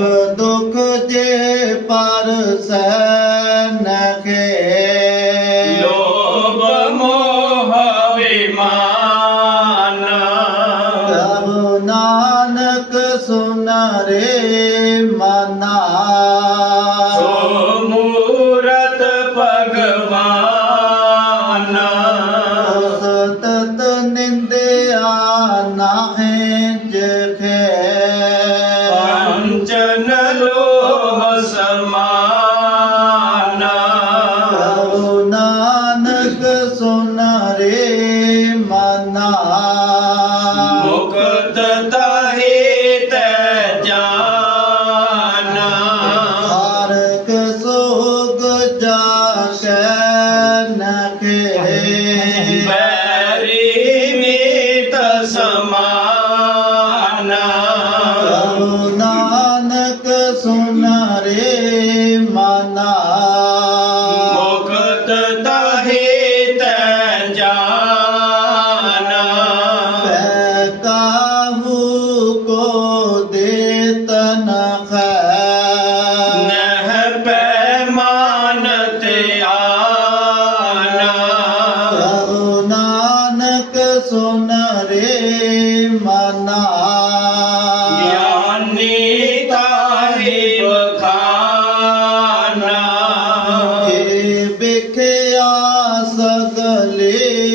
ਸਭ ਦੁੱਖ ਜੇ ਪਰ ਸੈ ਨਖੇ ਲੋਭ ਮੋਹ ਵਿਮਾ ਜਾਨਾ। ਮੁਕਤ ਤਾਹੇ ਤੈ ਜਾਨਾ। ਪੈ ਕਾ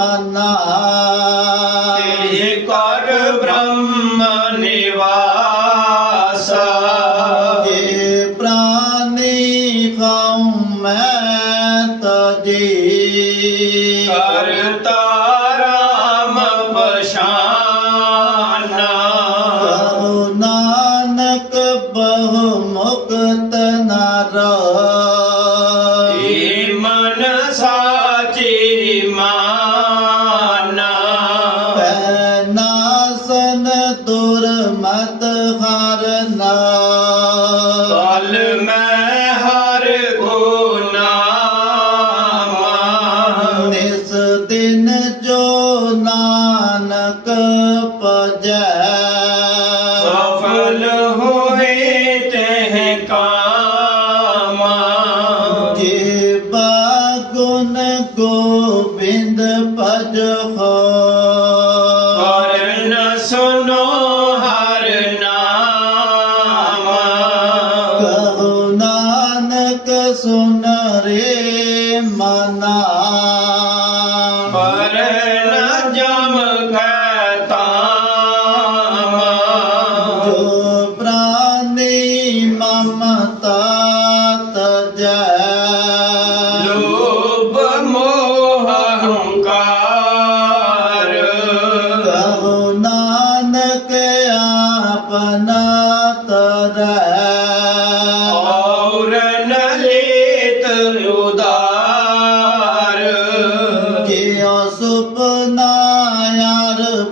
আমার নাম ਮਾਰਨਾ ਬਲ ਮੈਂ ਹਰ ਗੁਨਾ ਮਾਨ ਇਸ ਦਿਨ ਜੋ ਨਾਨਕ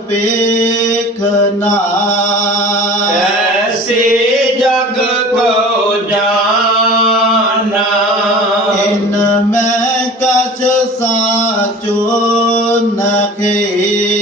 ਪੇਖ ਨਾ ਐਸੇ ਜਗ ਕੋ ਜਾਣਾ ਇਨ ਮੈਂ ਕਛ ਸਾਚੋ ਨਖੇ।